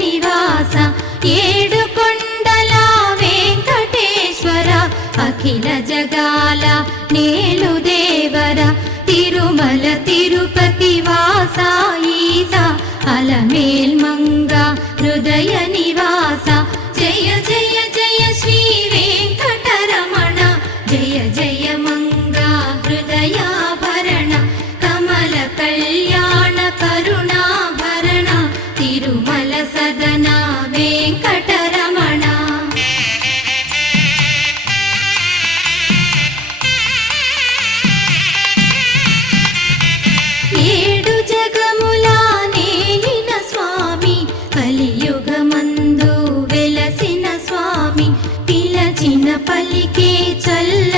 నివాస ఏడుకొండల వెంకటేశ్వర అఖిల జగాల నేలు దేవర తిరుమల తిరుపతి వాస ఈస అలమేల్ మంగ హృదయ నివాస జయ జయ జయ శ్రీ వెంకటరమణ జయ జయ మంగ హృదయాభరణ కమల కళ్యాణ కరుణాభరణ తిరుమల సదన వెంకటరమణ. ఏడు జగముల నేలిన స్వామి కలియుగమందు వెలసిన స్వామి పిలచిన పలికే చల్ల